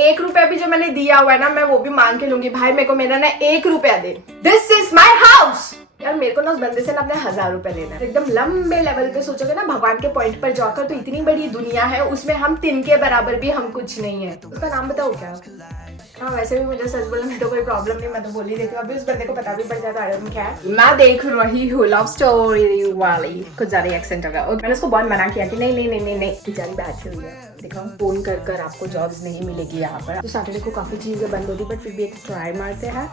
1 रुपया भी जो मैंने दिया हुआ है ना, मैं वो भी मांग के लूंगी। भाई मेरे को मेरा ना 1 रुपया दे। This is my house. यार मेरे को ना उस बंदे से ना अपने 1000 रुपए लेना है। एकदम लंबे लेवल पे सोचोगे ना भगवान के पॉइंट पर जाकर, तो इतनी बड़ी दुनिया है, उसमें हम तिनके बराबर भी हम कुछ नहीं है। उसका नाम बताओ क्या? हाँ वैसे भी मुझे सच बोलने में तो कोई प्रॉब्लम नहीं, मैं तो बोल ही देती हूँ। अभी उस बंदे को पता भी पड़ जाता है क्या है। मैं देख रही हूँ लव स्टोरी वाली, कुछ ज्यादा एक्सेंट होगा। और मैंने उसको बहुत मना किया कि नहीं नहीं नहीं नहीं नहीं, बेचारी बैठी हुई है। देखो फोन कर कर आपको जॉब्स नहीं मिलेगी यहाँ पर। तो सैटरडे को काफी चीजें बंद होती, बट फिर भी एक ट्राई मारते हैं।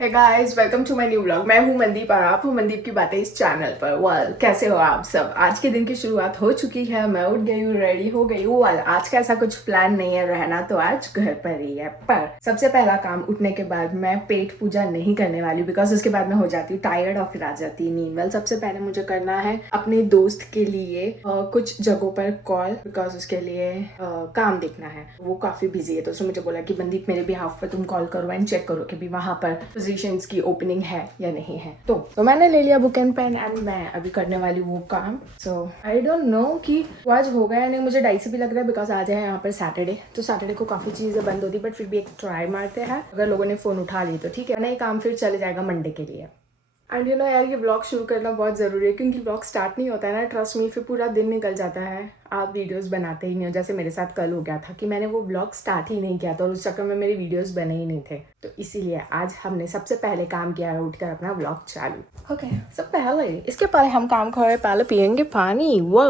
Hey guys, welcome to my new vlog. मैं हूँ मनदीप और आप हूँ मनदीप की बातें इस चैनल पर। वेल कैसे हो आप सब? आज के दिन की शुरुआत हो चुकी है, मैं उठ गई हूँ, रेडी हो गई हूँ। वेल आज का ऐसा कुछ प्लान नहीं है, रहना तो आज घर पर ही है। पर सबसे पहला काम उठने के बाद मैं पेट पूजा नहीं करने वाली, बिकॉज उसके बाद मैं हो जाती हूँ टायर्ड और फिर आ जाती नींद। वेल सबसे पहले मुझे करना है अपने दोस्त के लिए कुछ जगहों पर कॉल, बिकॉज उसके लिए काम देखना है। वो काफी बिजी है, तो उसने मुझे बोला कि मनदीप मेरे बिहाफ पर तुम कॉल करो एंड चेक करो कि भी वहां पर पोजीशंस की ओपनिंग है या नहीं है। तो मैंने ले लिया बुक एंड पेन एंड मैं अभी करने वाली वो काम। सो आई डोंट नो कि वो आज होगा या नहीं। मुझे डाइसी भी लग रहा है, बिकॉज आज है यहाँ पर सैटरडे, तो सैटरडे को काफी चीजें बंद होती, बट फिर भी एक ट्राई मारते हैं। अगर लोगों ने फोन उठा ली तो ठीक है, नहीं काम फिर चले जाएगा मंडे के लिए। एंड यू नो यार, ये ब्लॉग शुरू करना बहुत ज़रूरी है, क्योंकि ब्लॉग स्टार्ट नहीं होता है ना, ट्रस्ट मी, फिर पूरा दिन निकल जाता है, आप वीडियोस बनाते ही नहीं हो। जैसे मेरे साथ कल हो गया था कि मैंने वो ब्लॉग स्टार्ट ही नहीं किया था और उस चक्कर में मेरे वीडियोस बने ही नहीं थे। तो इसीलिए आज हमने सबसे पहले काम किया है उठकर अपना ब्लॉग चालू। ओके सब पहले इसके पहले हम काम कर रहे, पहले पियेंगे पानी। वो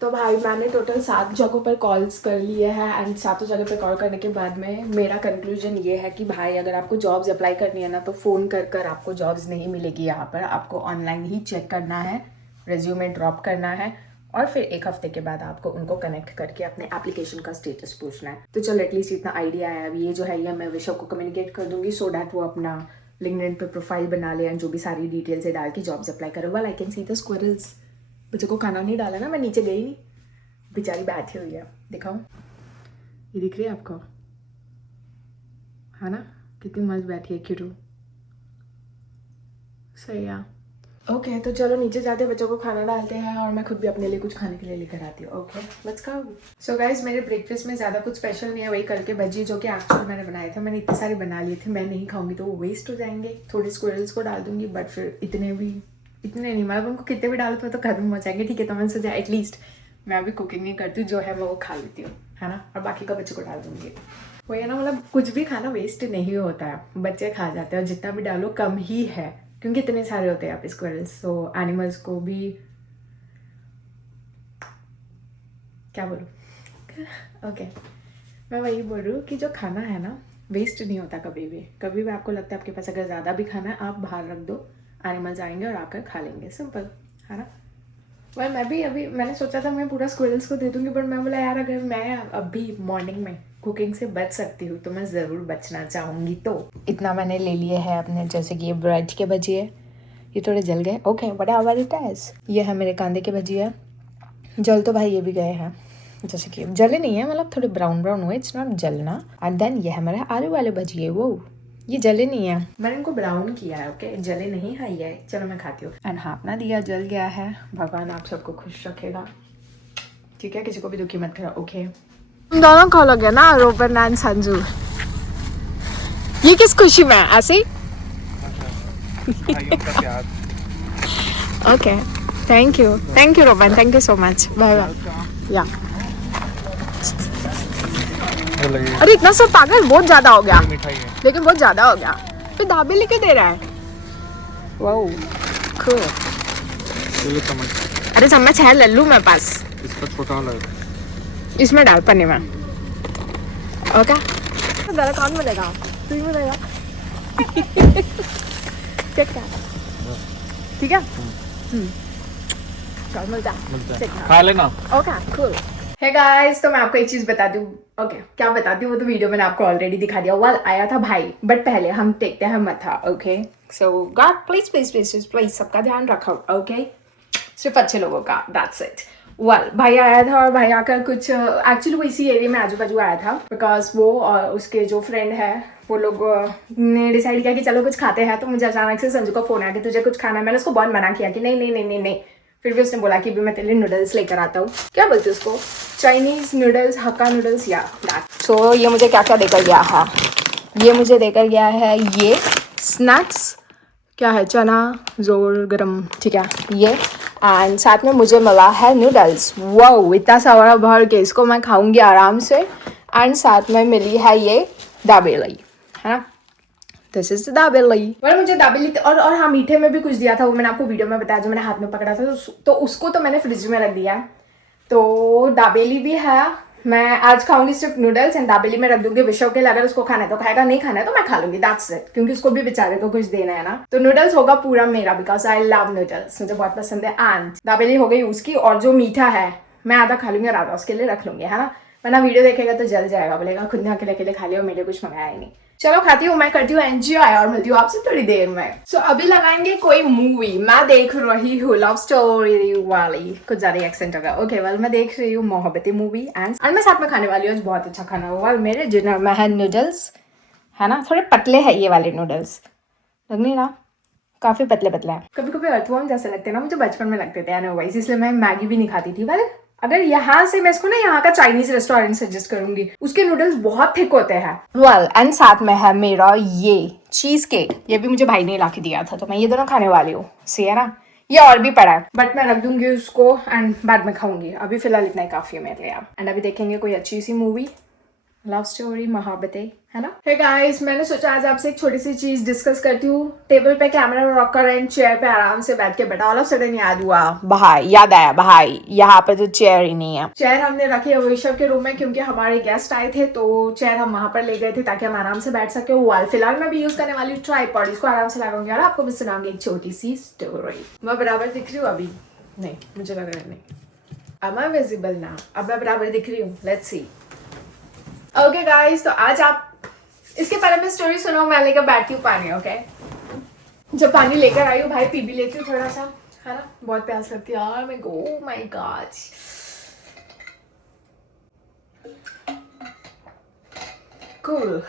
तो भाई मैंने टोटल 7 जगहों पर कॉल्स कर लिए हैं एंड 7 जगह पर कॉल करने के बाद में मेरा कंक्लूजन ये है कि भाई अगर आपको जॉब्स अप्लाई करनी है ना, तो फ़ोन कर कर आपको जॉब्स नहीं मिलेगी। यहाँ पर आपको ऑनलाइन ही चेक करना है, रेज्यूमे ड्रॉप करना है और फिर 1 हफ्ते के बाद आपको उनको कनेक्ट करके अपने एप्लीकेशन का स्टेटस पूछना है। तो चलो एटलीस्ट इतना आइडिया है। अब ये जो है ये मैं विशव को कम्युनिकेट कर दूंगी, सो डैट वो अपना लिंक्डइन पे प्रोफाइल बना ले एंड जो भी सारी डिटेल्स है डाल के जॉब्स अप्लाई करो। Well I can see the squirrels. बच्चों को खाना नहीं डाला ना, मैं नीचे गई नहीं, बेचारी बैठी हुई है। दिखाओ, ये दिख रही है आपको? है ना, कितनी मस्त बैठी है, क्यूटू। सही है। ओके तो चलो नीचे जाते बच्चों को खाना डालते हैं और मैं खुद भी अपने लिए कुछ खाने के लिए लेकर आती हूँ। Okay let's go. So guys मेरे ब्रेकफास्ट में ज़्यादा कुछ स्पेशल नहीं है, वही कल के भजी जो कि एक्चुअली मैंने बनाए थे। मैंने इतने सारे बना लिए थे, मैं नहीं खाऊंगी तो वो वेस्ट हो जाएंगे। थोड़े स्क्विरल्स को डाल दूंगी, बट फिर इतने नहीं, मतलब उनको कितने भी डालो तो खत्म हो जाएंगे। ठीक है, तो मैंने सोचा एटलीस्ट मैं अभी कुकिंग नहीं करती हूँ, जो है मैं वो खा लेती हूँ, है ना, और बाकी का बच्चों को डाल दूंगी। वो है ना, मतलब कुछ भी खाना वेस्ट नहीं होता है, बच्चे खा जाते हैं और जितना भी डालो कम ही है, क्योंकि इतने सारे होते हैं आप स्क्विरल्स। सो एनिमल्स को भी क्या बोलूँ। ओके मैं वही बोल रही हूँ कि जो खाना है ना वेस्ट नहीं होता कभी भी आपको लगता है आपके पास अगर ज़्यादा भी खाना है, आप बाहर रख दो, एनिमल्स आएंगे और आकर खा लेंगे। सिंपल है ना। वह मैं भी अभी मैंने सोचा था मैं पूरा स्क्विरल्स को दे दूंगी, बट मैं बोला यार अगर मैं अभी मॉर्निंग में कुकिंग से बच सकती हूँ तो मैं ज़रूर बचना चाहूँगी। तो इतना मैंने ले लिए है अपने, जैसे कि ये ब्रेड के भजिए, ये थोड़े जल गए। Okay whatever it is. ये है मेरे कांदे के भजिया, जल तो भाई ये भी गए हैं, जैसे कि जले नहीं है, मतलब थोड़े ब्राउन हुए, इट्स नॉट जलना। एंड देन ये है मेरे आलू वाले भजिए, वो ये जले नहीं है, मैंने इनको ब्राउन किया है। ओके जले नहीं है ये। चलो मैं खाती हूँ। एंड हाँ अपना दिया जल गया है, भगवान आप सबको खुश रखेगा, ठीक है, किसी को भी दुखी मत करो। ओके हम दोनों खा लोगे ना, रोबन एंड संजू। ये किस खुशी में ऐसे ही? ओके थैंक यू रोबन, thank you so much, bye bye. या अरे इतना सब पागल, बहुत ज्यादा हो गया, लेकिन बहुत ज्यादा हो गया। फिर दाबे लेके दे रहा है। Wow cool. अरे चम्मच है लल्लू मेरे पास, इसका छोटा वाला इसमें डाल पन्ने में। ओके ज़रा कौन मिलेगा, तू ही मिलेगा। ठीक है चल मिलता खा लेना। Okay cool. हे गाइस तो मैं आपको एक चीज बता दूं। ओके क्या बताती हूँ, वो तो वीडियो मैंने आपको ऑलरेडी दिखा दिया। वेल आया था भाई, बट पहले हम टेकते हैं मथा। Okay so God please please please please please सबका ध्यान रखो। ओके सिर्फ अच्छे लोगों का, दैट्स इट। वेल भाई आया था और भाई आकर कुछ एक्चुअली वो इसी एरिया में आजू बाजू आया था, बिकॉज वो और उसके जो फ्रेंड है वो लोग ने डिसाइड किया कि चलो कुछ खाते हैं। तो मुझे अचानक से संजू का फोन आया कि तुझे कुछ खाना है। मैंने उसको बहुत मना किया कि नहीं नहीं नहीं नहीं नहीं, फिर भी उसने बोला कि भी मैं तेरे लिए नूडल्स लेकर आता हूँ, क्या बोलते हैं उसको, चाइनीज नूडल्स, हक्का नूडल्स या दैट। सो ये मुझे क्या क्या देकर गया है, ये मुझे देकर गया है ये स्नैक्स, क्या है, चना जोर गरम, ठीक है ये, एंड साथ में मुझे मिला है नूडल्स। वाओ, इतना सारा भर के इसको मैं खाऊंगी आराम से। एंड साथ में मिली है ये दाबेली, है ना, दिस इज दाबेली। और मुझे दाबेली और हाँ, मीठे में भी कुछ दिया था, वो मैंने आपको वीडियो में बताया, जो मैंने हाथ में पकड़ा था, तो उसको तो मैंने फ्रिज में रख दिया। तो दाबेली भी है, मैं आज खाऊंगी सिर्फ नूडल्स एंड दाबेली में रख दूंगी विशव के लिए, अगर उसको खाना है तो खाएगा, नहीं खाना है तो मैं खा लूंगी, दैट्स इट, क्योंकि उसको भी बेचारे को कुछ देना है ना। तो नूडल्स होगा पूरा मेरा, बिकॉज आई लव नूडल्स, मुझे बहुत पसंद है। एंड दाबेली हो गई उसकी, और जो मीठा है मैं आधा खा लूंगी और आधा उसके लिए रख लूंगी, है ना, वरना वीडियो देखेगा तो जल जाएगा, बोलेगा खुद ने अकेले खा लिया और मेरे कुछ मंगाया ही नहीं। चलो खाती हूँ, मैं करती हूँ एंजॉय और मिलती हूँ आपसे थोड़ी देर में। सो अभी लगाएंगे कोई मूवी, मैं देख रही हूँ लव स्टोरी वाली, कुछ ज्यादा एक्सेंट होगा, ओके वेल मैं देख रही हूँ मोहब्बती मूवी एंड मैं साथ में खाने वाली हूँ बहुत अच्छा खाना हुआ। मेरे डिनर में है नूडल्स, है ना, थोड़े पतले है ये वाले नूडल्स, लग नहीं रहा, काफी पतले पतले हैं, कभी कभी अर्थवॉर्म जैसे लगते हैं ना, मुझे बचपन में लगते थे ना वाइस, इसलिए मैं मैगी भी नहीं खाती थी। वेल अगर यहाँ से मैं इसको ना यहाँ का चाइनीज रेस्टोरेंट सजेस्ट करूंगी, उसके नूडल्स बहुत थिक होते हैं। वेल एंड साथ में है मेरा ये चीज केक, ये भी मुझे भाई ने ला के दिया था, तो मैं ये दोनों खाने वाली हूँ, सही है ना, ये और भी पड़ा है बट मैं रख दूंगी उसको एंड बाद में खाऊंगी, अभी फिलहाल इतना ही काफी है मेरे लिए। एंड अभी देखेंगे कोई अच्छी सी मूवी, लव स्टोरी, मोहब्बतें, है ना। हे गाइस, मैंने सोचा आज आपसे एक छोटी सी चीज डिस्कस करती हूँ। टेबल पे कैमरा रख कर एंड चेयर पे आराम से बैठ के बैठा, ऑल ऑफ सडन याद आया भाई यहाँ पे तो चेयर ही नहीं है। चेयर हमने रखी है विशव के रूम में, क्योंकि हमारे गेस्ट आए थे, तो चेयर हम वहां पर ले गए थे ताकि हम आराम से बैठ सके। वाल फिलहाल मैं भी यूज करने वाली ट्राइपॉड, इसको आराम से लगाऊंगी और आपको भी सुनाऊंगी एक छोटी सी स्टोरी। मैं बराबर दिख रही हूँ अभी? नहीं, मुझे लग रहा है नहीं। अब मैं विजिबल ना, अब मैं बराबर दिख रही हूँ, लेट्स सी। ओके गाइस, तो आज आप, इसके पहले मैं स्टोरी सुनाऊं, मैं लेकर बैठती हूँ पानी, ओके। जब पानी लेकर आई हूँ भाई, पी भी लेती हूँ थोड़ा सा, है ना, बहुत प्यास लगती है यार मेरे को, oh my God. Cool,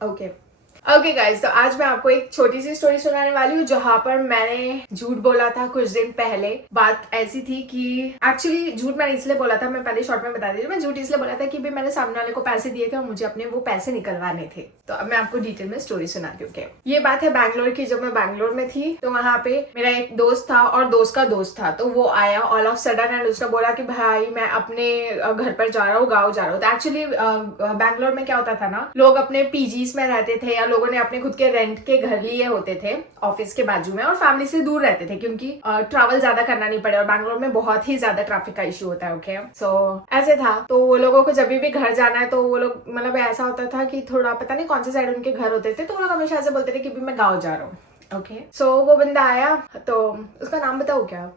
okay okay guys, तो आज मैं आपको एक छोटी सी स्टोरी सुनाने वाली हूँ, जहाँ पर मैंने झूठ बोला था कुछ दिन पहले। बात ऐसी थी कि एक्चुअली झूठ मैंने इसलिए बोला था, मैं पहले शॉर्ट में बता दी थी, मैं झूठ इसलिए बोला था कि भाई मैंने सामने वाले को पैसे दिए थे और मुझे अपने वो पैसे निकलवाने थे। तो अब मैं आपको डिटेल में स्टोरी सुनाती हूँ। ये बात है बैंगलोर की, जब मैं बैंगलोर में थी तो वहाँ पे मेरा एक दोस्त था और दोस्त का दोस्त था, तो वो आया ऑल ऑफ सडन एंड उसने बोला कि भाई मैं अपने घर पर जा रहा हूँ, गाँव जा रहा हूँ। तो एक्चुअली बैंगलोर में क्या होता था ना, लोग अपने पीजीज में रहते थे या लोगों ने अपने खुद के रेंट के घर लिए होते थे ऑफिस के बाजू में, और फैमिली से दूर रहते थे क्योंकि ट्रैवल ज्यादा करना नहीं पड़े, और बैंगलोर में बहुत ही ज्यादा ट्रैफिक का इशू होता है, ओके। सो ऐसे था, तो वो लोगों को जब भी घर जाना है तो वो लोग, मतलब ऐसा होता था कि थोड़ा पता नहीं कौन से साइड उनके घर होते थे, तो वो लोग हमेशा ऐसे बोलते थे कि भी मैं गाँव जा रहा हूँ, ओके। सो वो बंदा आया, तो उसका नाम बताऊँ क्या?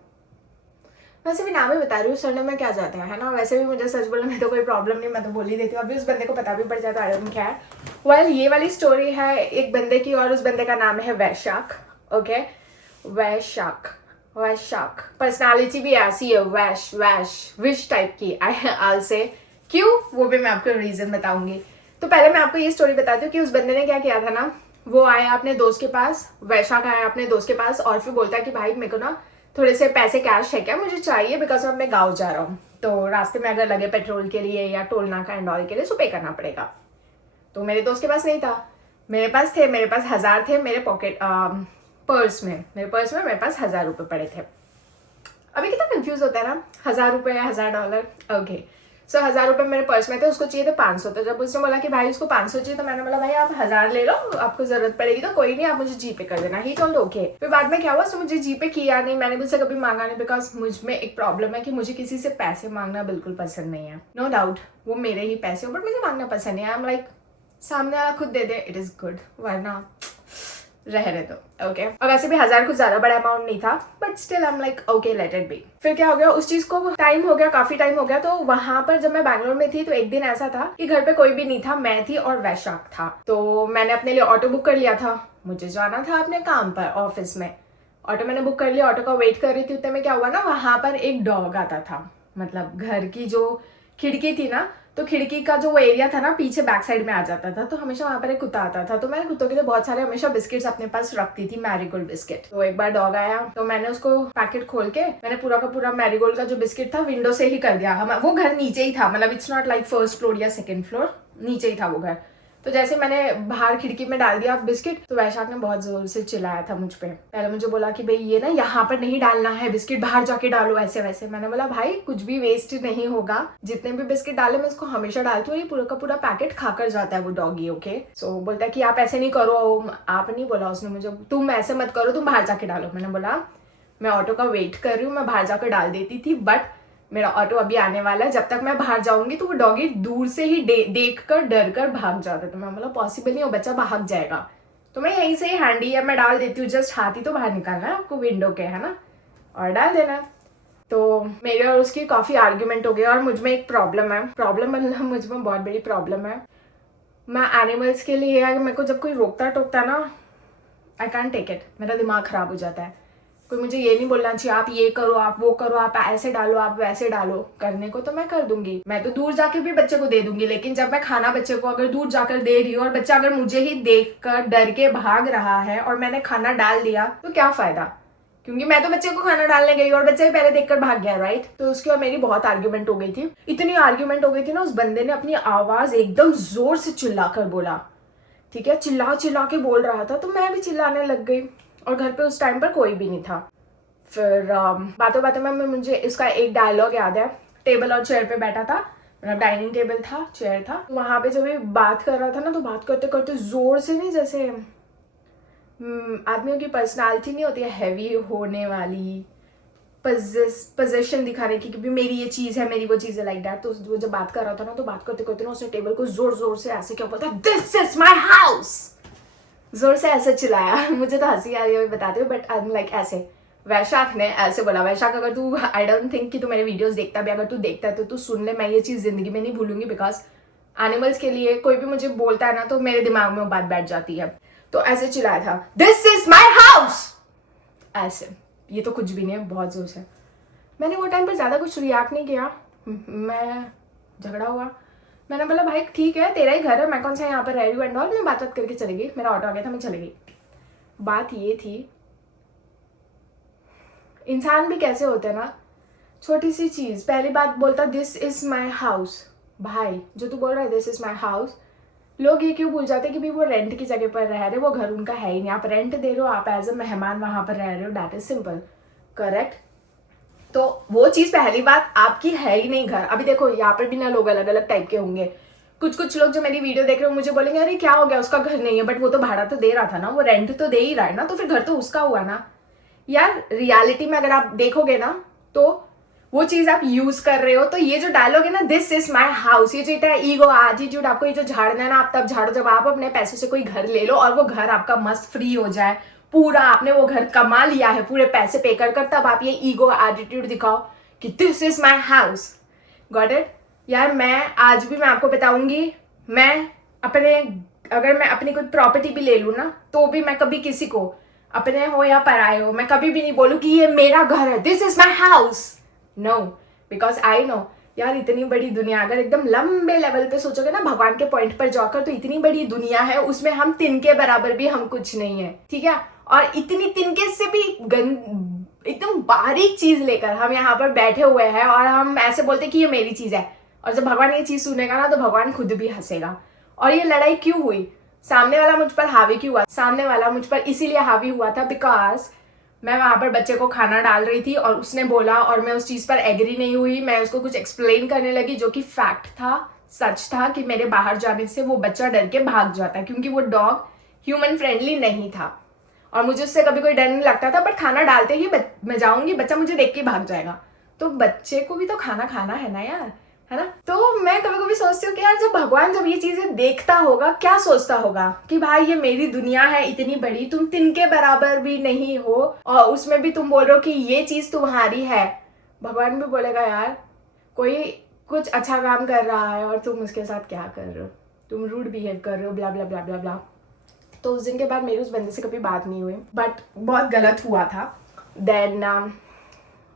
वैसे भी नाम ही बता रही हूँ, सरनेम में क्या जाता है ना, वैसे भी मुझे सच बोलने में तो कोई प्रॉब्लम नहीं, मैं तो बोल ही देती हूँ, अभी उस बंदे को पता भी पड़ जाता है क्या है। वेल ये वाली स्टोरी है एक बंदे की, और उस बंदे का नाम है वैशाख, ओके। वैशाख, वैशाख पर्सनालिटी भी ऐसी है, वैश विश टाइप की, आई से क्यों, वो भी मैं आपको रीजन बताऊंगी। तो पहले मैं आपको ये स्टोरी बताती हूँ कि उस बंदे ने क्या किया था ना, वो आया अपने दोस्त के पास, वैशाख आया अपने दोस्त के पास और फिर बोलता है कि भाई मेरे को ना थोड़े से पैसे कैश है क्या, मुझे चाहिए, बिकॉज मैं अपने गाँव जा रहा हूँ, तो रास्ते में अगर लगे पेट्रोल के लिए या टोल नाका एंड ऑल के लिए सो पे करना पड़ेगा। तो मेरे दोस्त के पास नहीं था, मेरे पास थे, मेरे पास 1000 थे मेरे पॉकेट पर्स में, मेरे पास 1000 रुपये पड़े थे। अभी कितना कंफ्यूज होता है ना, 1000 रुपये या $1000, ओके। सो 1000 रुपये मेरे पर्स में थे, उसको चाहिए थे 500। तो जब उसने बोला कि भाई उसको 500 चाहिए, तो मैंने बोला भाई आप 1000 ले लो, आपको जरूरत पड़ेगी तो कोई नहीं, आप मुझे जीपे कर देना, ही टोल्ड ओके। फिर बाद में क्या हुआ, उसने मुझे जीपे किया नहीं, मैंने मुझसे कभी मांगा नहीं, बिकॉज मुझ में एक प्रॉब्लम है कि मुझे किसी से पैसे मांगना बिल्कुल पसंद नहीं है। नो डाउट वो मेरे ही पैसे हो, बट मुझे मांगना पसंद नहीं है। आई एम लाइक सामने वाला खुद दे दे, इट इज गुड, वरना रह दो, ओके। और वैसे भी 1000 कुछ ज्यादा बड़ा अमाउंट नहीं था, but still I am like okay let it be. फिर क्या हो गया, उस चीज को टाइम हो गया, काफी टाइम हो गया। तो वहां पर जब मैं बैंगलोर में थी तो एक दिन ऐसा था कि घर पे कोई भी नहीं था, मैं थी और वैशाख था। तो मैंने अपने लिए ऑटो बुक कर लिया था, मुझे जाना था अपने काम पर, ऑफिस में। ऑटो मैंने बुक कर लिया, ऑटो का वेट कर रही थी। उतने में क्या हुआ ना, वहां पर एक डॉग आता था, मतलब घर की जो खिड़की थी ना, तो खिड़की का जो वो एरिया था ना पीछे बैक साइड में आ जाता था, तो हमेशा वहाँ पर एक कुत्ता आता था। तो मैं कुत्तों के लिए बहुत सारे हमेशा बिस्किट्स अपने पास रखती थी, मैरीगोल्ड बिस्किट। तो एक बार डॉग आया तो मैंने उसको पैकेट खोल के मैंने पूरा का पूरा मैरीगोल्ड का जो बिस्किट था विंडो से ही कर दिया। वो घर नीचे ही था, मतलब it's not like first floor या सेकेंड फ्लोर, नीचे ही था वो घर। तो जैसे मैंने बाहर खिड़की में डाल दिया बिस्किट, तो वैशाख ने बहुत जोर से चिल्लाया था मुझ पे। पहले मुझे बोला कि भाई ये ना यहाँ पर नहीं डालना है बिस्किट, बाहर जाके डालो ऐसे वैसे। मैंने बोला भाई कुछ भी वेस्ट नहीं होगा, जितने भी बिस्किट डाले मैं इसको हमेशा डालती हूँ, ये पूरा का पूरा पैकेट खाकर जाता है वो डॉगी, ओके। सो बोलता है कि आप ऐसे नहीं करो। आप नहीं बोला उसने मुझे, तुम ऐसे मत करो, तुम बाहर जाके डालो। मैंने बोला मैं ऑटो का वेट कर रही हूँ, मैं बाहर जाकर डाल देती थी, बट मेरा ऑटो अभी आने वाला है, जब तक मैं बाहर जाऊंगी तो वो डॉगी दूर से ही देख कर डर कर भाग जाता है। तो मैं बोला पॉसिबल नहीं, वो बच्चा भाग जाएगा, तो मैं यहीं से ही हैंडी है मैं डाल देती हूँ, जस्ट हाथ ही तो बाहर निकालना है आपको विंडो के, है ना, और डाल देना है। तो मेरे और उसकी काफ़ी आर्ग्यूमेंट हो गई। और मुझ में एक प्रॉब्लम है, मतलब मुझ में बहुत बड़ी प्रॉब्लम है। मैं एनिमल्स के लिए है, मेरे को जब कोई रोकता टोकता ना, आई कैंट टेक इट, मेरा दिमाग ख़राब हो जाता है। कोई मुझे ये नहीं बोलना चाहिए आप ये करो, आप वो करो, आप ऐसे डालो, आप वैसे डालो। करने को तो मैं कर दूंगी, मैं तो दूर जाके भी बच्चे को दे दूंगी, लेकिन जब मैं खाना बच्चे को अगर दूर जाकर दे रही हूँ और बच्चा अगर मुझे ही देखकर डर के भाग रहा है और मैंने खाना डाल दिया तो क्या फायदा, क्योंकि मैं तो बच्चे को खाना डालने गई और बच्चा ही पहले देखकर भाग गया, राइट। तो उसकी और मेरी बहुत आर्ग्यूमेंट हो गई थी, इतनी आर्ग्यूमेंट हो गई थी ना, उस बंदे ने अपनी आवाज एकदम जोर से चिल्ला कर बोला, ठीक है, चिल्ला चिल्ला के बोल रहा था, तो मैं भी चिल्लाने लग गई। और घर पे उस टाइम पर कोई भी नहीं था। फिर बातों बातों में मुझे इसका एक डायलॉग याद है। टेबल और चेयर पे बैठा था, मतलब डाइनिंग टेबल था, चेयर था, वहाँ पे जब ये बात कर रहा था ना, तो बात करते करते जोर से नहीं, जैसे आदमियों की पर्सनालिटी नहीं होती है हैवी होने वाली, पोजेशन दिखाने की, कि मेरी ये चीज़ है, मेरी वो चीज़ है, लाइक दैट। तो वो जब बात कर रहा था ना, तो बात करते करते ना उसने टेबल को जोर जोर से ऐसे क्या बोलता, दिस इज माई हाउस, जोर से ऐसे चिल्लाया। मुझे तो हंसी आ रही है बताते हुए, बट आई एम लाइक ऐसे। वैशाख ने ऐसे बोला। वैशाख अगर तू, आई डोंट थिंक कि तू मेरे वीडियोस देखता भी, अगर तू देखता है तो तू सुन ले, मैं ये चीज़ जिंदगी में नहीं भूलूंगी, बिकॉज एनिमल्स के लिए कोई भी मुझे बोलता है ना तो मेरे दिमाग में वो बात बैठ जाती है। तो ऐसे चिल्लाया था, दिस इज माई हाउस, ऐसे। ये तो कुछ भी नहीं है, बहुत जोर से। मैंने वो टाइम पर ज़्यादा कुछ रिएक्ट नहीं किया, मैं झगड़ा हुआ, मैंने बोला भाई ठीक है तेरा ही घर है, मैं कौन सा यहाँ पर रह रही हूँ एंड ऑल। मैं बात करके चली गई, मेरा ऑटो आ गया था, मैं चली गई। बात ये थी, इंसान भी कैसे होते हैं ना, छोटी सी चीज़, पहली बात बोलता दिस इज़ माई हाउस। भाई जो तू बोल रहा है दिस इज़ माई हाउस, लोग ये क्यों भूल जाते हैं कि भाई वो रेंट की जगह पर रह रहे, वो घर उनका है ही नहीं, आप रेंट दे रहे हो, आप एज अ मेहमान वहाँ पर रह रहे हो, दैट इज सिंपल, करेक्ट। तो वो चीज़ पहली बात आपकी है ही नहीं घर। अभी देखो यहाँ पर भी ना लोग अलग अलग टाइप के होंगे, कुछ लोग जो मेरी वीडियो देख रहे हो मुझे बोलेंगे अरे क्या हो गया उसका घर नहीं है, बट वो तो भाड़ा तो दे रहा था ना, वो रेंट तो दे ही रहा है ना, तो फिर घर तो उसका हुआ ना यार। रियलिटी में अगर आप देखोगे ना तो वो चीज आप यूज कर रहे हो। तो ये जो डायलॉग है ना, दिस इज माई हाउस, ये जो इतना ईगो एटीट्यूड आपको ये जो झाड़ना है ना, आप तब झाड़ो जब आप अपने पैसे से कोई घर ले लो और वो घर आपका मस्त फ्री हो जाए, पूरा आपने वो घर कमा लिया है पूरे पैसे पे कर कर, तब आप ये ईगो एटीट्यूड दिखाओ कि this is my house. Got it यार। मैं आज भी मैं आपको बताऊंगी, मैं अपने, अगर मैं अपनी कोई प्रॉपर्टी भी ले लूँ ना, तो भी मैं कभी किसी को, अपने हो या पराए हो, मैं कभी भी नहीं बोलूँ कि ये मेरा घर है, this is my house, no, because I know यार इतनी बड़ी दुनिया, अगर एकदम लंबे लेवल पे सोचोगे ना भगवान के पॉइंट पर जाकर, तो इतनी बड़ी दुनिया है, उसमें हम तिनके बराबर भी हम कुछ नहीं है, ठीक है। और इतनी तिनके से भी एकदम बारीक चीज लेकर हम यहाँ पर बैठे हुए हैं और हम ऐसे बोलते कि ये मेरी चीज है, और जब भगवान ये चीज सुनेगा ना तो भगवान खुद भी हंसेगा। और ये लड़ाई क्यों हुई, सामने वाला मुझ पर हावी क्यों हुआ, सामने वाला मुझ पर इसीलिए हावी हुआ था बिकॉज मैं वहाँ पर बच्चे को खाना डाल रही थी और उसने बोला और मैं उस चीज़ पर एग्री नहीं हुई, मैं उसको कुछ एक्सप्लेन करने लगी जो कि फैक्ट था, सच था, कि मेरे बाहर जाने से वो बच्चा डर के भाग जाता है, क्योंकि वो डॉग ह्यूमन फ्रेंडली नहीं था और मुझे उससे कभी कोई डर नहीं लगता था। बट खाना डालते ही मैं जाऊँगी, बच्चा मुझे देख के भाग जाएगा, तो बच्चे को भी तो खाना खाना है ना यार, है ना। तो मैं कभी कभी सोचती हूँ कि यार जब भगवान जब ये चीजें देखता होगा क्या सोचता होगा कि भाई ये मेरी दुनिया है इतनी बड़ी, तुम तिनके बराबर भी नहीं हो और उसमें भी तुम बोल रहे हो कि ये चीज तुम्हारी है। भगवान भी बोलेगा यार कोई कुछ अच्छा काम कर रहा है और तुम उसके साथ क्या कर रहे हो, तुम रूड बिहेव कर रहे हो, ब्ला ब्ला ब्ला ब्ला ब्ला। तो उस दिन के बाद मेरी उस बंदे से कभी बात नहीं हुई, बट बहुत गलत हुआ था। देन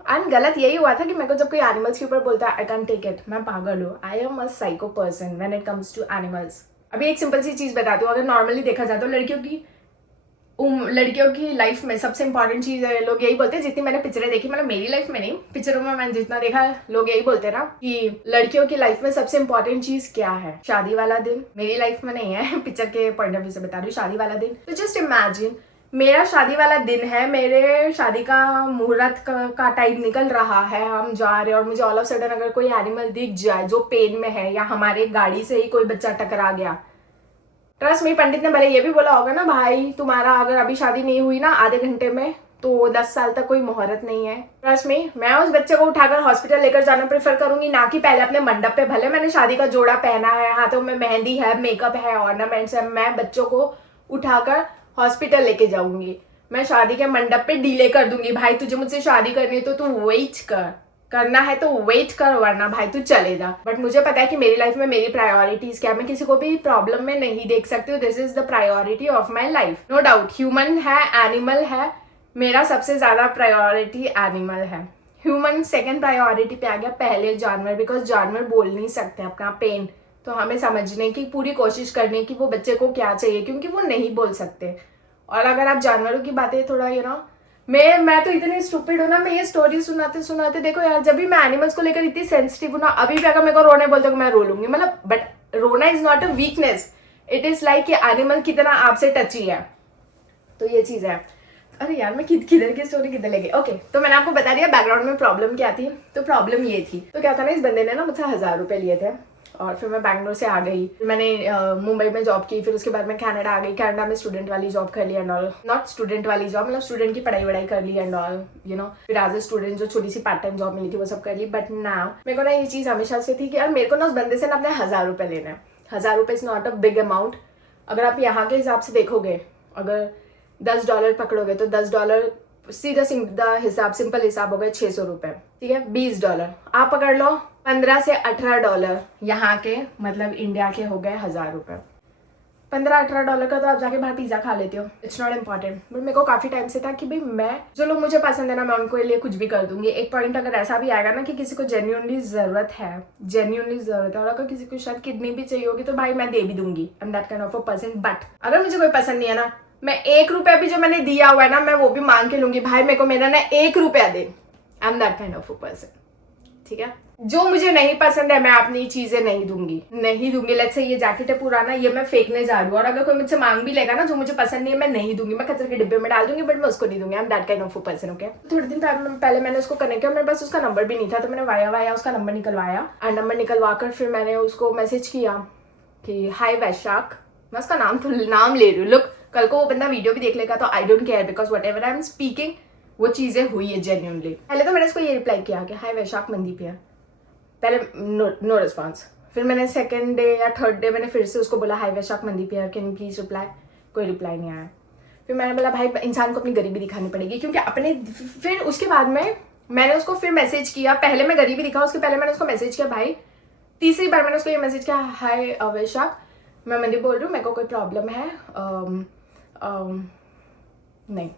एंड गलत यही हुआ था कि मेरे को जब कोई एनिमल्स के ऊपर बोलता है आई कैन टेक इट, मैं पागल हूँ, I am a psycho person when it comes to animals. अभी एक सिंपल सी चीज़ बताती हूँ, अगर नॉर्मली देखा जाए तो लड़कियों की लाइफ में सबसे इंपॉर्टेंट चीज़ है, लोग यही बोलते हैं, जितनी मैंने पिक्चरें देखी, मतलब मेरी लाइफ में नहीं, पिक्चरों में मैंने जितना देखा है, लोग यही बोलते हैं ना कि लड़कियों की लाइफ में सबसे इंपॉर्टेंट चीज़ क्या है, शादी वाला दिन। मेरी लाइफ में नहीं है, पिक्चर के पॉइंट ऑफ व्यू से बता रही हूँ, शादी वाला दिन। तो जस्ट इमेजिन मेरा शादी वाला दिन है, मेरे शादी का मुहूर्त का टाइम निकल रहा है, हम जा रहे हैं, और मुझे ऑल ऑफ सडन अगर कोई एनिमल दिख जाए जो पेन में है, या हमारे गाड़ी से ही कोई बच्चा टकरा गया, ट्रस्ट में पंडित ने भले ये भी बोला होगा ना, भाई तुम्हारा अगर अभी शादी नहीं हुई ना आधे घंटे में तो 10 साल तक कोई मुहूर्त नहीं है। ट्रस्ट में मैं उस बच्चे को उठाकर हॉस्पिटल लेकर जाना प्रेफर करूंगी, ना कि पहले अपने मंडप पे। भले मैंने शादी का जोड़ा पहना है, हाथों में मेहंदी है, मेकअप है, ऑर्नामेंट्स है, मैं बच्चों को उठाकर हॉस्पिटल लेके जाऊंगी। मैं शादी के मंडप पे डीले कर दूंगी, भाई तुझे मुझसे शादी करनी है तो तू वेट करना है तो वेट कर, वरना भाई तू चले जा। बट मुझे पता है कि मेरी लाइफ में मेरी प्रायोरिटीज क्या, मैं किसी को भी प्रॉब्लम में नहीं देख सकती हूँ। This is the priority of my life. No doubt human है, एनिमल है, मेरा सबसे ज्यादा प्रायोरिटी एनिमल है। ह्यूमन सेकंड प्रायोरिटी पे आ गया, पहले जानवर, बिकॉज जानवर बोल नहीं सकते अपना पेन, तो हमें समझने की पूरी कोशिश करनी कि वो बच्चे को क्या चाहिए, क्योंकि वो नहीं बोल सकते। और अगर आप जानवरों की बातें थोड़ा मैं तो इतनी स्टूपिड हूँ ना, मैं ये स्टोरी सुनाते देखो यार, जब भी मैं एनिमल्स को लेकर इतनी सेंसिटिव हूँ ना, अभी भी अगर मेरे को रोने बोलते तो मैं रो लूंगी, मतलब। बट रोना is not a weakness, it is like कि एनिमल कितना आपसे टची है, तो ये चीज़ है। अरे यार मैं किधर की स्टोरी किधर ले गई। ओके, तो मैंने आपको बता दिया बैकग्राउंड में प्रॉब्लम क्या थी। तो प्रॉब्लम ये थी, तो क्या था ना, इस बंदे ने ना मुझसे 1000 रुपये लिए थे, और फिर मैं बैंगलोर से आ गई, मैंने मुंबई में जॉब की, फिर उसके बाद मैं कनाडा आ गई, कनाडा में स्टूडेंट वाली जॉब कर ली एंड ऑल, नॉट स्टूडेंट वाली जॉब, मतलब स्टूडेंट की पढ़ाई कर ली एंड ऑल, फिर एज ए स्टूडेंट जो छोटी सी पार्ट टाइम जॉब मिली थी वो सब कर ली। बट नाउ मेरे को ना ये चीज़ हमेशा से थी कि यार मेरे को ना उस बंदे से ना अपने 1000 रुपये लेना है। 1000 रुपये is not a big amount. अगर आप यहाँ के हिसाब से देखोगे, अगर $10 पकड़ोगे तो $10 सीधा हिसाब, सिंपल हिसाब हो गए 600 रुपये, ठीक है। $20 आप पकड़ लो, $15 से $18 यहाँ के, मतलब इंडिया के हो गए 1000 रुपये। $15-18 का तो आप जाके बाहर पिज्जा खा लेते हो, इट्स नॉट इम्पॉर्टेंट। बट मेरे को काफी टाइम से था कि भाई मैं जो लोग मुझे पसंद है ना, मैं उनको लिए कुछ भी कर दूंगी। एक पॉइंट अगर ऐसा भी आएगा ना कि किसी को जेन्युइनली जरूरत है, और अगर किसी को शायद किडनी भी चाहिए होगी तो भाई मैं दे भी दूंगी, आई am that kind of a person. But अगर मुझे कोई पसंद नहीं है ना, मैं 1 रुपया भी जो मैंने दिया हुआ है ना, मैं वो भी मांग के लूंगी, भाई मेरे को मेरा ना 1 रुपया दे, I am that kind of a person, ठीक है। जो मुझे नहीं पसंद है मैं अपनी चीजें नहीं दूंगी। लेट्स से ये जैकेट है पुराना, ये मैं फेंकने जा रही हूँ, और अगर कोई मुझसे मांग भी लेगा ना जो मुझे पसंद नहीं है, मैं नहीं दूंगी, मैं कचरे के डिब्बे में डाल दूंगी, बट मैं उसको नहीं दूंगी। आई am that kind of a person, okay. थोड़े दिन पहले मैंने उसको कनेक्ट किया, मेरे पास उसका नंबर भी नहीं था, तो मैंने वाया उसका नंबर निकलवाया, और नंबर निकलवा कर फिर मैंने उसको मैसेज किया कि हाय वैशाख, मैं उसका नाम ले रही हूँ। लुक, कल को वो बंदा वीडियो भी देख लेगा तो I don't care, because what ever I am speaking वो चीजें हुई है जेन्युइनली। पहले तो मैंने उसको ये रिप्लाई किया कि हाय वैशाख मनदीप है, पहले नो रिस्पॉन्स। फिर मैंने सेकंड डे या थर्ड डे मैंने फिर से उसको बोला हाय वैशाख मनदीप है, कैन यू प्लीज रिप्लाई, कोई रिप्लाई नहीं आया। फिर मैंने बोला भाई इंसान को अपनी गरीबी दिखानी पड़ेगी, क्योंकि अपने, फिर उसके बाद में मैंने उसको फिर मैसेज किया, पहले मैं गरीबी दिखा, उसके पहले मैंने उसको मैसेज किया भाई, तीसरी बार मैंने उसको ये मैसेज किया हाय वैशाख, मैं मनदीप बोल रही हूँ, मेरे को कोई प्रॉब्लम है, नहीं,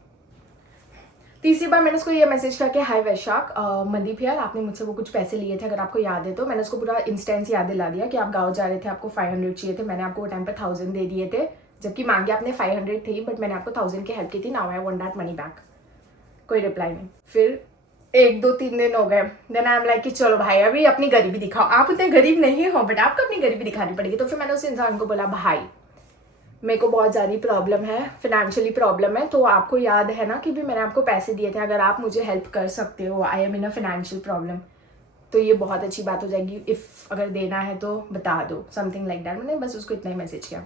तीसरी बार मैंने उसको ये मैसेज किया कि हाय वैशाख, मनदीप यार आपने मुझसे वो कुछ पैसे लिए थे, अगर आपको याद है तो। मैंने उसको पूरा इंस्टेंस याद दिला दिया कि आप गाँव जा रहे थे, आपको 500 चाहिए थे, मैंने आपको वो टाइम पर 1000 दे दिए थे, जबकि मांगे आपने 500 थी, बट मैंने आपको 1000 की हेल्प की थी, now I want that money back. कोई रिप्लाई नहीं। फिर 1-2-3 दिन हो गए, देन आई एम लाइक कि चलो भाई अभी अपनी गरीबी दिखाओ, आप उतने गरीब नहीं हो बट आपको अपनी गरीबी दिखानी पड़ेगी। तो फिर मैंने उस इंसान को बोला भाई मेरे को बहुत ज़्यादा प्रॉब्लम है, फाइनेंशियली प्रॉब्लम है, तो आपको याद है ना कि भी मैंने आपको पैसे दिए थे, अगर आप मुझे हेल्प कर सकते हो, I am in a financial problem, तो ये बहुत अच्छी बात हो जाएगी, इफ़ अगर देना है तो बता दो, समथिंग लाइक दैट। मैंने बस उसको इतना ही मैसेज किया।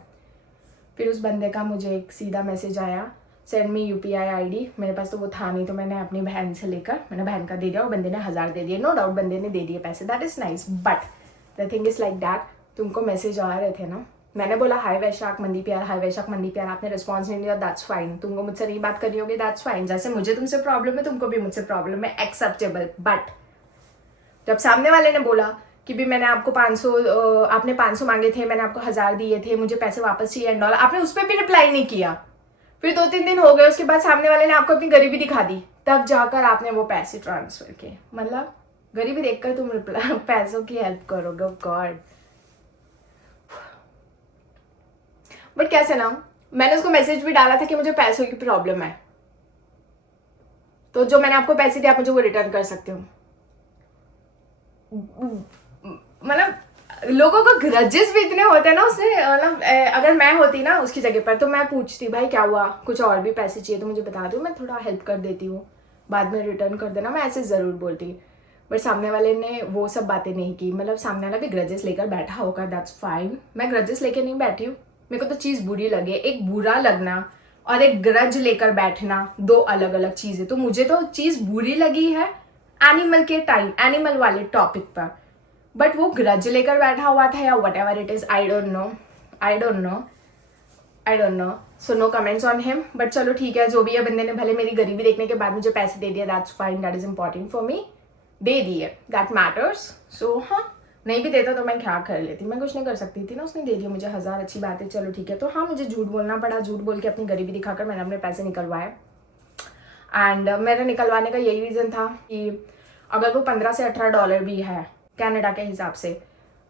फिर उस बंदे का मुझे एक सीधा मैसेज आया, सेंड मी UPI ID। मेरे पास तो वो था नहीं, तो मैंने अपनी बहन से लेकर मैंने बहन का दे दिया, और बंदे ने 1000 दे दिए। नो डाउट बंदे ने दे दिए पैसे, that is nice, but the thing is like that, तुमको मैसेज आ रहे थे ना, मैंने बोला हाय वैशाख मनदीप यार, हाय वैशाख मनदीप यार, आपने रिस्पॉन्स नहीं दिया, दैट्स फाइन, तुमको मुझसे नहीं बात करनी होगी, दैट्स फाइन, जैसे मुझे तुमसे प्रॉब्लम है तुमको भी मुझसे प्रॉब्लम है, एक्सेप्टेबल। बट जब सामने वाले ने बोला कि भी मैंने आपको 500 आपने 500 मांगे थे, मैंने आपको 1000 दिए थे, मुझे पैसे वापस चाहिए एंड ऑल, आपने उस पर भी रिप्लाई नहीं किया। फिर 2-3 दिन हो गए, उसके बाद सामने वाले ने आपको अपनी गरीबी दिखा दी, तब जाकर आपने वो पैसे ट्रांसफर किए। मतलब गरीबी देखकर तुम पैसों की हेल्प करोगे? गॉड। बट कैसे ना, मैंने उसको मैसेज भी डाला था कि मुझे पैसों की प्रॉब्लम है, तो जो मैंने आपको पैसे दिए आप मुझे वो रिटर्न कर सकते हो। मतलब लोगों को ग्रजेस भी इतने होते हैं ना उससे। मतलब अगर मैं होती ना उसकी जगह पर तो मैं पूछती, भाई क्या हुआ, कुछ और भी पैसे चाहिए तो मुझे बता दो, मैं थोड़ा हेल्प कर देती हूँ, बाद में रिटर्न कर देना, मैं ऐसे ज़रूर बोलती। बट सामने वाले ने वो सब बातें नहीं की। मतलब सामने वाला भी ग्रजेस लेकर बैठा होगा, दैट्स फाइन। मैं ग्रजेस लेकर नहीं बैठी हूँ, मेरे को तो चीज़ बुरी लगे। एक बुरा लगना और एक ग्रज लेकर बैठना दो अलग अलग चीज़ें। तो मुझे तो चीज़ बुरी लगी है एनिमल के टाइम, एनिमल वाले टॉपिक पर, बट वो ग्रज लेकर बैठा हुआ था या whatever it is, I don't know. So no comments on him. But चलो ठीक है, जो भी है, बंदे ने भले मेरी गरीबी देखने के बाद मुझे पैसे दे दिए, that's fine, that is important for me, दे दिए, दैट मैटर्स। सो हाँ, नहीं भी देता तो मैं क्या कर लेती, मैं कुछ नहीं कर सकती थी ना, उसने दे दिया मुझे 1000, अच्छी बात है, चलो ठीक है। तो हाँ, मुझे झूठ बोलना पड़ा, झूठ बोल के अपनी गरीबी दिखाकर मैंने अपने पैसे निकलवाए। एंड मेरे निकलवाने का यही रीज़न था कि अगर वो 15 से 18 डॉलर भी है कनाडा के हिसाब से,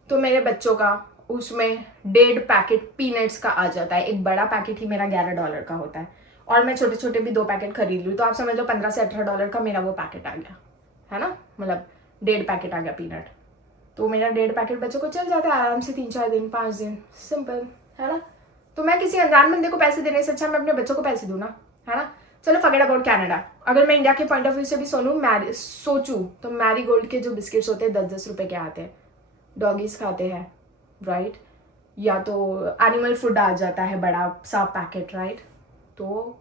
तो मेरे बच्चों का उसमें 1.5 पैकेट पीनट्स का आ जाता है। एक बड़ा पैकेट ही मेरा 11 डॉलर का होता है, और मैं छोटे छोटे भी 2 पैकेट खरीद लूँ तो आप समझ लो 15 से 18 डॉलर का मेरा वो पैकेट आ गया, है ना। मतलब 1.5 पैकेट आ गया पीनट, तो मेरा 1.5 पैकेट बच्चों को चल जाता है आराम से 3-4 दिन, 5 दिन, सिंपल, है ना। तो मैं किसी अनजान बंदे को पैसे देने से अच्छा मैं अपने बच्चों को पैसे दूँ ना, है ना। चलो फॉरगेट अबाउट कनाडा। अगर मैं इंडिया के पॉइंट ऑफ व्यू से भी सोचूं तो मैरी गोल्ड के जो बिस्किट्स होते हैं 10-10 रुपए के आते हैं, डॉगीज खाते हैं, राइट। या तो एनिमल फूड आ जाता है बड़ा सा पैकेट, राइट। तो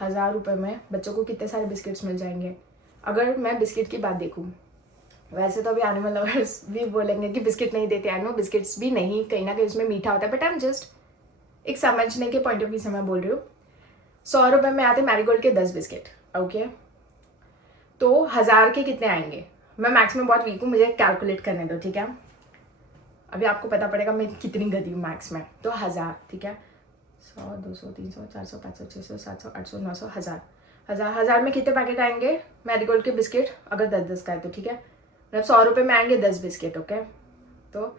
1000 रुपये में बच्चों को कितने सारे बिस्किट्स मिल जाएंगे। अगर मैं बिस्किट की बात देखूँ, वैसे तो अभी एनिमल लवर्स भी बोलेंगे कि बिस्किट नहीं देते, आई नो बिस्किट्स भी नहीं, कहीं ना कहीं उसमें मीठा होता है, बट आई एम जस्ट एक समझने के पॉइंट ऑफ व्यू से मैं बोल रही हूँ। 100 रुपये में आते मैरीगोल्ड के 10 बिस्किट, ओके। तो 1000 के कितने आएंगे। मैं मैथ्स में बहुत वीक हूँ, मुझे कैलकुलेट करने दो, ठीक है। अभी आपको पता पड़ेगा मैं कितनी गधी हूँ मैथ्स में। तो 1000, ठीक है, 100, 200, 300, 400, 500, 600, 700, 800, 900, 1000 में कितने पैकेट आएंगे मैरीगोल्ड के बिस्किट, अगर 10-10 का है तो, ठीक है। मतलब 100 रुपये में आएंगे 10 बिस्किट, ओके। तो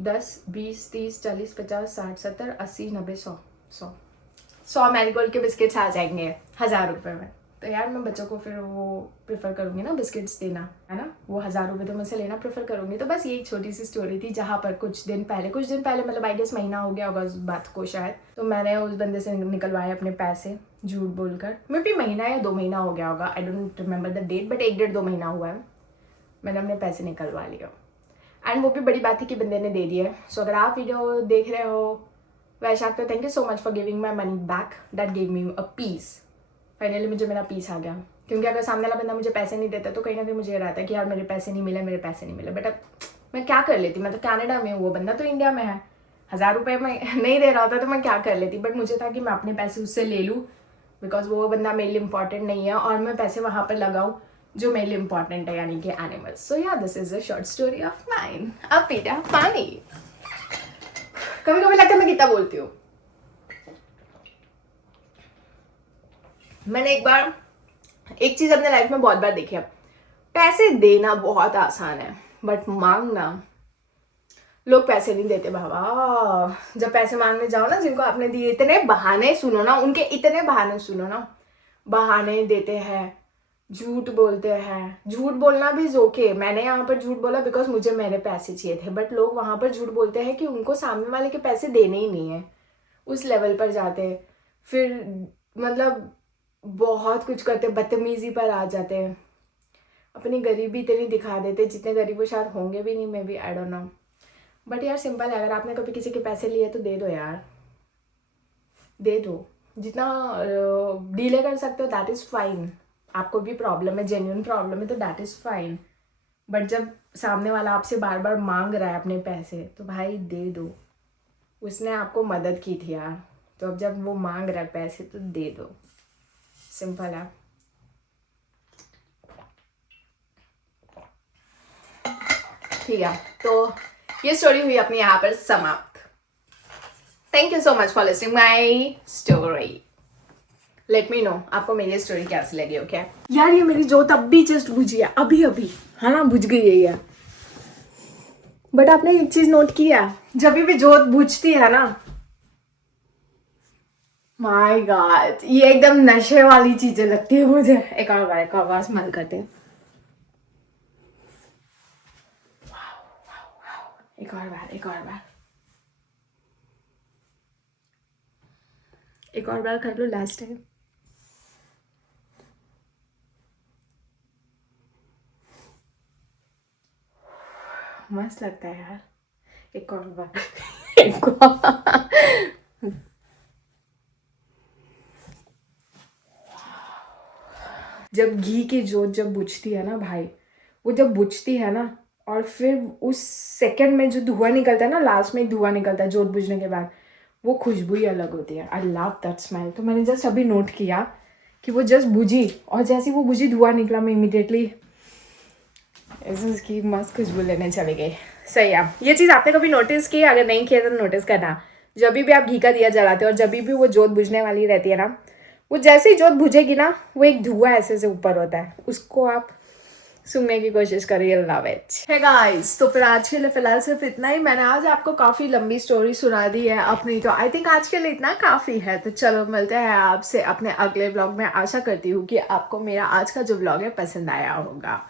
10, 20, 30, 40, 50, 60, 70, 80, 90, 100 मैरीगोल्ड के बिस्किट्स आ जाएंगे 1000 रुपये में। तो यार मैं बच्चों को फिर वो प्रेफर करूँगी ना बिस्किट्स देना, है ना। वो 1000 रुपये तो मुझसे लेना प्रेफर करूँगी। तो बस ये एक छोटी सी स्टोरी थी, जहाँ पर कुछ दिन पहले मतलब आई गेस महीना हो गया होगा उस बात को शायद, तो मैंने उस बंदे से निकलवाए अपने पैसे झूठ बोलकर। मे भी महीना या 2 महीना हो गया होगा, I don't remember the date, but 1-1.5-2 महीना हुआ है, मैंने अपने पैसे निकलवा लिया। एंड वो भी बड़ी बात थी कि बंदे ने दे दिए। सो अगर आप वीडियो देख रहे हो वैशाख, तो thank you so much for giving my money back, that give me a peace. Finally मुझे मेरा पीस आ गया, क्योंकि अगर सामने वाला बंदा मुझे पैसे नहीं देता तो कहीं ना कहीं मुझे ये रहता है कि यार मेरे पैसे नहीं मिले। बट अब मैं क्या कर लेती, मैं तो कनाडा में हूँ, वो बंदा तो इंडिया में है, 1000 रुपये में नहीं दे रहा होता तो मैं क्या कर लेती। बट मुझे था कि मैं अपने पैसे उससे ले लूँ, बिकॉज वो बंदा मेरे लिए इंपॉर्टेंट नहीं है, और मैं पैसे वहाँ पर लगाऊँ जो मेरे लिए इंपॉर्टेंट है, यानी कि एनिमल्स। सो या this is a short story of mine. अब पीटा पानी। कभी कभी लगता है मैं कितना बोलती हूँ। मैंने एक चीज अपने लाइफ में बहुत बार देखी है, पैसे देना बहुत आसान है बट मांगना, लोग पैसे नहीं देते बाबा। जब पैसे मांगने जाओ ना, जिनको आपने दिए, इतने बहाने सुनो ना, उनके इतने बहाने सुनो ना, बहाने देते हैं, झूठ बोलते हैं। झूठ बोलना भी ओके, मैंने यहाँ पर झूठ बोला बिकॉज मुझे मेरे पैसे चाहिए थे, बट लोग वहाँ पर झूठ बोलते हैं कि उनको सामने वाले के पैसे देने ही नहीं है, उस लेवल पर जाते हैं। फिर मतलब बहुत कुछ करते, बदतमीजी पर आ जाते हैं, अपनी गरीबी इतनी दिखा देते, जितने गरीब वो शायद होंगे भी नहीं, may be, I don't no. But यार सिंपल है, अगर आपने कभी किसी के पैसे लिए तो दे दो यार, दे दो। जितना डीले कर सकते हो दैट इज़ फाइन। आपको भी प्रॉब्लम है, जेन्युइन प्रॉब्लम है, तो दैट इज़ फाइन। बट जब सामने वाला आपसे बार बार मांग रहा है अपने पैसे, तो भाई दे दो। उसने आपको मदद की थी यार, तो अब जब वो मांग रहा है पैसे तो दे दो, सिंपल है। ठीक है, तो ये स्टोरी हुई अपनी यहाँ पर समाप्त। Thank you so much for listening my story. Let me know आपको मेरी स्टोरी कैसी लगी, ओके यार। ये मेरी जोत अब भी जस्ट बुझी है, अभी अभी, है ना, बुझ गई है ये। बट आपने एक चीज नोट किया, जब भी जोत बुझती है ना, माय गॉड, ये एकदम नशे वाली चीजें लगती है मुझे। एक और बार स्मेल करते हैं। एक और बार कर लो, लास्ट टाइम। मस्त लगता है यार। एक और बार एक और। जब घी की जोत जब बुझती है ना भाई, वो जब बुझती है ना, और फिर उस सेकंड में जो धुआं निकलता है ना, लास्ट में धुआं निकलता है जोत बुझने के बाद, वो खुशबू ही अलग होती है। I love that smell. तो मैंने जस्ट अभी नोट किया कि वो जस्ट बुझी, और जैसे वो बुझी धुआं निकला, मैं इमीडिएटली इसकी मस्त खुशबू लेने चली गई। सही है। ये चीज़ आपने कभी नोटिस की? अगर नहीं किया तो नोटिस करना, जब भी आप घी का दिया जलाते हो और जब भी वो जोत बुझने वाली रहती है ना, वो जैसे ही जोत बुझेगी ना, वो एक धुआं ऐसे से ऊपर होता है, उसको आप सुनने की कोशिश करिए। Love it. हे गाइस, तो फिर आज के लिए फिलहाल सिर्फ इतना ही। मैंने आज आपको काफ़ी लंबी स्टोरी सुना दी है अपनी, तो आई थिंक आज के लिए इतना काफ़ी है। तो चलो मिलते हैं आपसे अपने अगले व्लॉग में। आशा करती हूँ कि आपको मेरा आज का जो व्लॉग है पसंद आया होगा।